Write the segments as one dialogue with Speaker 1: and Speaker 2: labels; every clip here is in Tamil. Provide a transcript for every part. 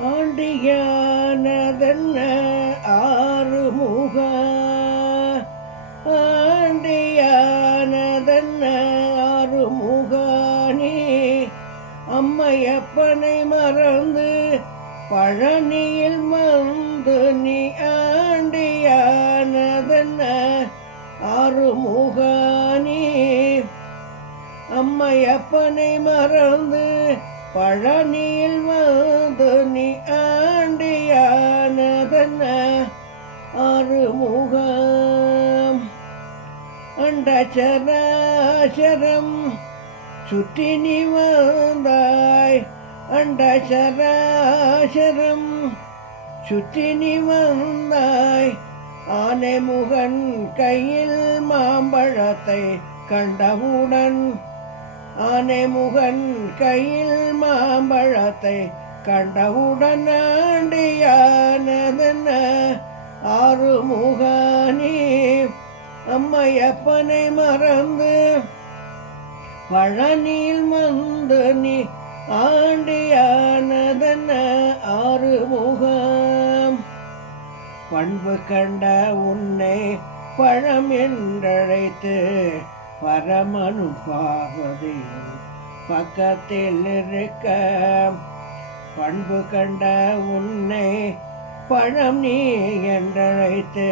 Speaker 1: ஆண்டியானதன்ன ஆறுமுக? ஆண்டியானதன்ன ஆறுமுகானே அம்மையப்பனை மறந்து பழனியில் மந்து நீ ஆண்டியானதன்ன ஆறுமுகானே அம்மையப்பனை மறந்து பழனியில் வந்து நீ ஆண்டியானதென்ன? ஆறுமுகம் அண்டச்சராசரம் சுற்றி நீ வந்தாய். அண்டச்சராசரம் சுற்றி நீ வந்தாய். ஆனைமுகன் கையில் மாம்பழத்தை கண்டவுடன் ஆனைமுகன் கையில் மாம்பழத்தை கண்டவுடன் ஆண்டியானதென்ன? ஆறுமுகானே அம்மையப்பனை மறந்து பழனியில் வந்து நீ ஆண்டியானதென்ன? ஆறுமுகம். பண்பு கண்ட உன்னை பழம் என்றழைத்து பரமனு பார்வதியும் பக்கத்தில் இருக்க பண்பு கண்ட உன்னை பணம் நீ என்றழைத்து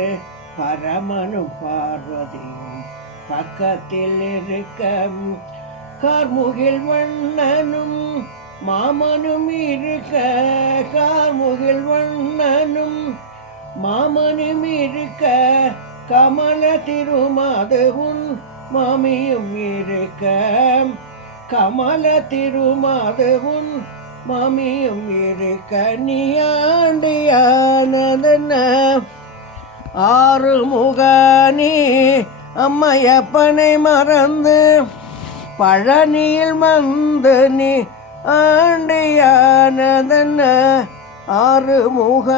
Speaker 1: பரமனு பார்வதியும் பக்கத்தில் இருக்க கார்முகில் வண்ணனும் மாமனும் இருக்க கார்முகில் வண்ணனும் மாமனும் இருக்க கமல திருமாதவும் மாமியும் இருக்க கமல திருமாதவுன் மாமியும் இருக்க நீ ஆறு ஆறுமுகானி அம்மையப்பனை மறந்து பழனியில் வந்து நீ ஆண்டியானதன ஆறு முக